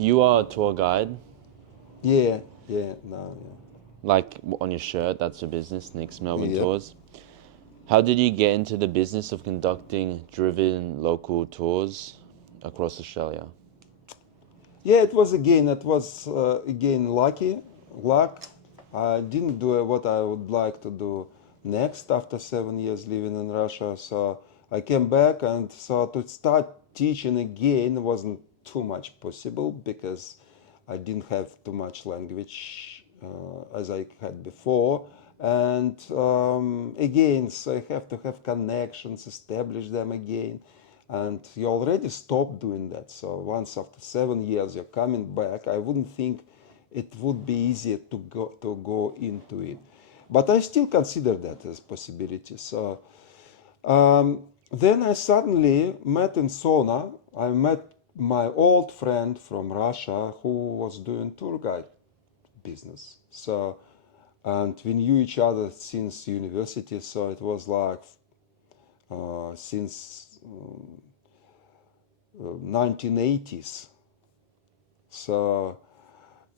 You are a tour guide, Yeah, yeah, no, like on your shirt, that's your business, Nicks Melbourne yeah. Yep. Tours. How did you get into the business of conducting driven local tours across Australia? Yeah, it was again luck. I didn't do what I would like to do next after 7 years living in Russia. So I came back, and so to start teaching again wasn't too much possible because I didn't have too much language as I had before. And again, so I have to have connections, establish them again, and you already stopped doing that. So once after 7 years you're coming back, I wouldn't think it would be easier to go into it, but I still consider that as possibility. So then I suddenly met in Sauna. I met my old friend from Russia who was doing tour guide business. So, and we knew each other since university. So it was like since 1980s. So,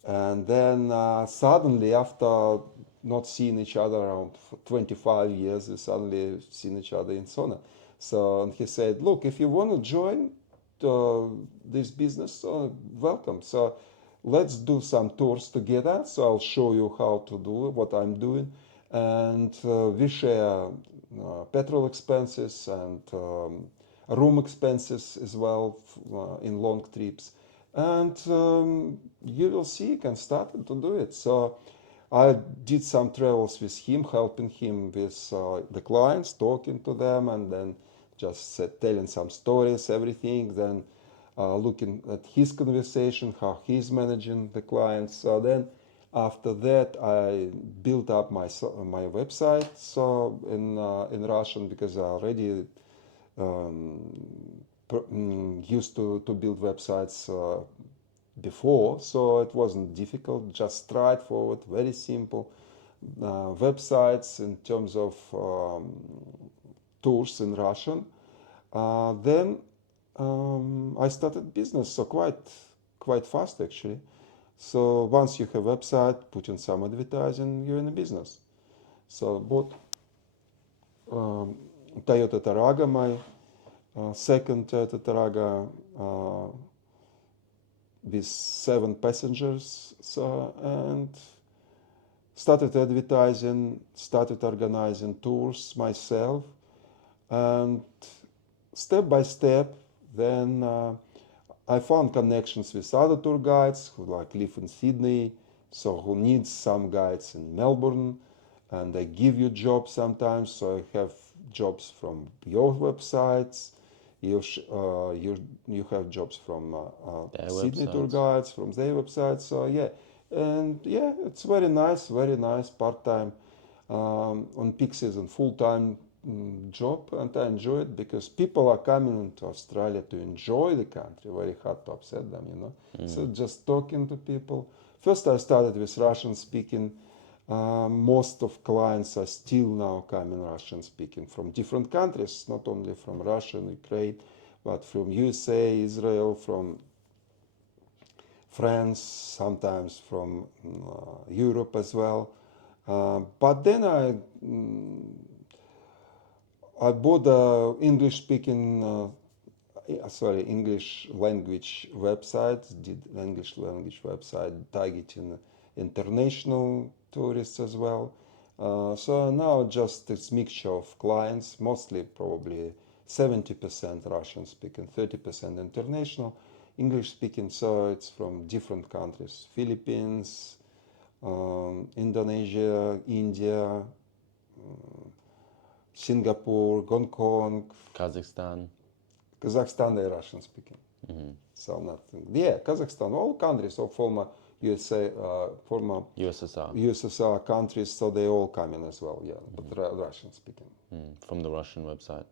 and then suddenly, after not seeing each other around 25 years, we suddenly seen each other in Sauna. So, and he said, "Look, if you want to join this business, welcome. So, let's do some tours together. So, I'll show you how to do what I'm doing, and we share petrol expenses and room expenses as well in long trips, and you will see you can start to do it." So I did some travels with him, helping him with the clients, talking to them, and then just telling some stories, everything. Then looking at his conversation, how he's managing the clients. So then after that, I built up my website so in Russian, because I already um, used to build websites before, so it wasn't difficult, just straightforward, very simple websites in terms of tours in Russian. Then I started business, so quite fast actually. So once you have a website, put in some advertising, you're in a business. So bought um, Toyota Taraga, my second Toyota Taraga, with 7 passengers. So, and started advertising, started organizing tours myself, and step by step, then I found connections with other tour guides who like live in Sydney, so who needs some guides in Melbourne, and they give you jobs sometimes. So I have jobs from your websites. You have jobs from Their Sydney tour websites. guides from their websites. So yeah, and yeah, it's very nice part time, on peak season, full time job, and I enjoy it because people are coming into Australia to enjoy the country. Very hard to upset them, you know. So just talking to people. First, I started with Russian speaking. Most of clients are still now coming Russian speaking from different countries, not only from Russia and Ukraine, but from USA, Israel, from France, sometimes from Europe as well. But then I bought a English language website, did English language website targeting international tourists as well. So now just this mixture of clients, mostly probably 70% Russian speaking, 30% international, English speaking. So it's from different countries: Philippines, Indonesia, India, Singapore, Hong Kong, Kazakhstan. Kazakhstan, they Russian speaking. So nothing. Yeah, Kazakhstan, all countries of former USSR. USSR countries, so they all come in as well. Yeah, but Russian speaking. From the Russian website.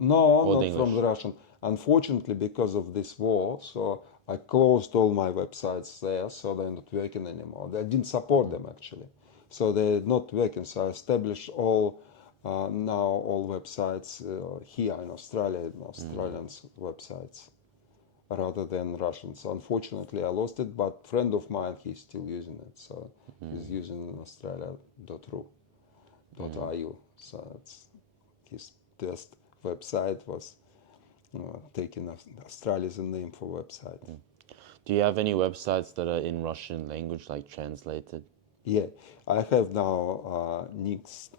No, Or the not from the English. Russian. Unfortunately, because of this war, so I closed all my websites there, so they're not working anymore. They didn't support them actually, so they're not working. So I established all websites here in Australia, in Australian websites. rather than Russian. So unfortunately, I lost it, but friend of mine, he's still using it. So he's using australia.ru.iu. So it's his test website was taking Australia as a name for website. Do you have any websites that are in Russian language, like translated? Yeah, I have now Nicks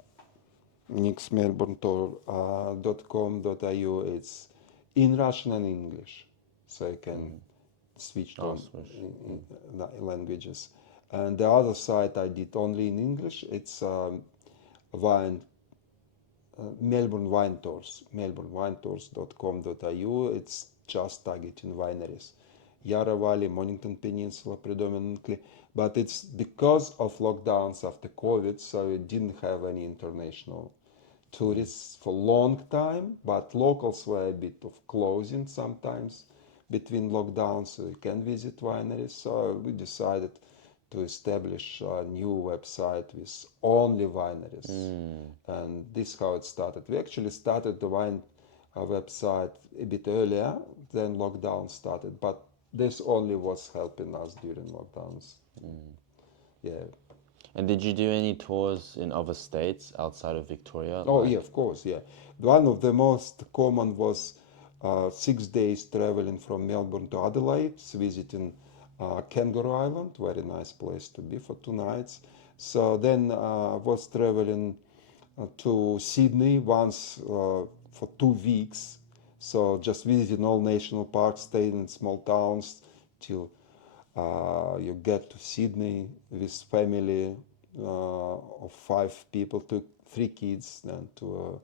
Melbourne Tour.com.au. It's in Russian and English, so you can switch Oh, on Swish. languages. And the other site I did only in English. It's wine Melbourne Wine Tours, melbourneWineTours.com.au. It's just targeting wineries, Yarra Valley, Mornington Peninsula predominantly. But it's because of lockdowns after COVID, so it didn't have any international tourists for a long time. But locals were a bit of closing sometimes between lockdowns, so you can visit wineries. So we decided to establish a new website with only wineries. And this is how it started. We actually started the wine website a bit earlier than lockdown started, but this only was helping us during lockdowns. Yeah. And did you do any tours in other states outside of Victoria? Oh, Like, yeah, of course, yeah. One of the most common was 6 days traveling from Melbourne to Adelaide, visiting Kangaroo Island, very nice place to be for 2 nights. So then was traveling to Sydney once for 2 weeks. So just visiting all national parks, staying in small towns till you get to Sydney with family of 5 people, to 3 kids, and to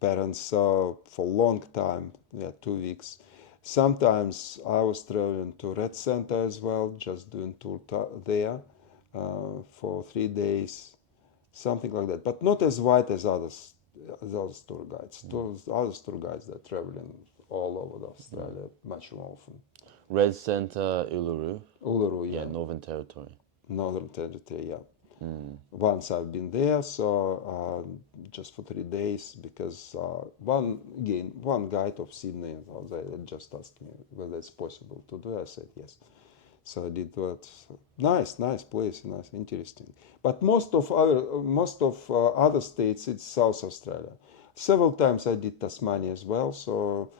parents for a long time, yeah, 2 weeks. Sometimes I was traveling to Red Center as well, just doing tour there for 3 days, something like that. But not as wide as others tour guides. Others tour guides that are traveling all over Australia much more often. Red Centre, Uluru. Uluru, Yeah, yeah. Northern Territory. Northern Territory, yeah. Once I've been there, so just for 3 days, because one guide of Sydney, they just asked me whether it's possible to do. I said yes. So I did that. Nice place, nice, interesting. But most of other states, it's South Australia. Several times I did Tasmania as well. So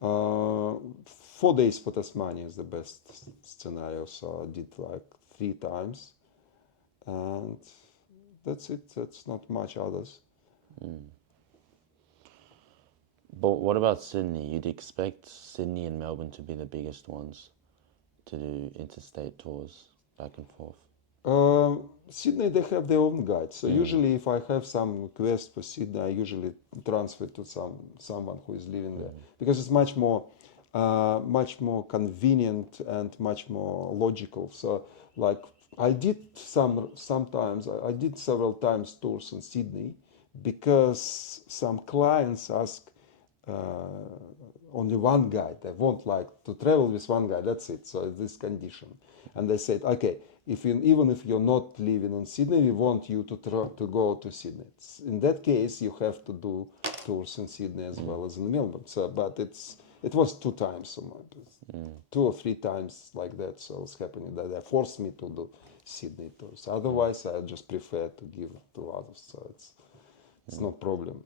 4 days for Tasmania is the best scenario. So I did like 3 times, and that's it. That's not much others. But what about Sydney? You'd expect Sydney and Melbourne to be the biggest ones to do interstate tours back and forth. Sydney, they have their own guides. So usually, if I have some request for Sydney, I usually transfer to someone who is living there, because it's much more convenient and much more logical. So, like I did I did several times tours in Sydney, because some clients ask only one guide. They want like to travel with one guide. That's it. So this condition, and they said, okay, even if you're not living in Sydney, we want you to go to Sydney. In that case, you have to do tours in Sydney as well as in Melbourne. So, but it was 2 times, so 2 or 3 times like that. So it's happening that they forced me to do Sydney tours. Otherwise, I just prefer to give to others. So it's no problem.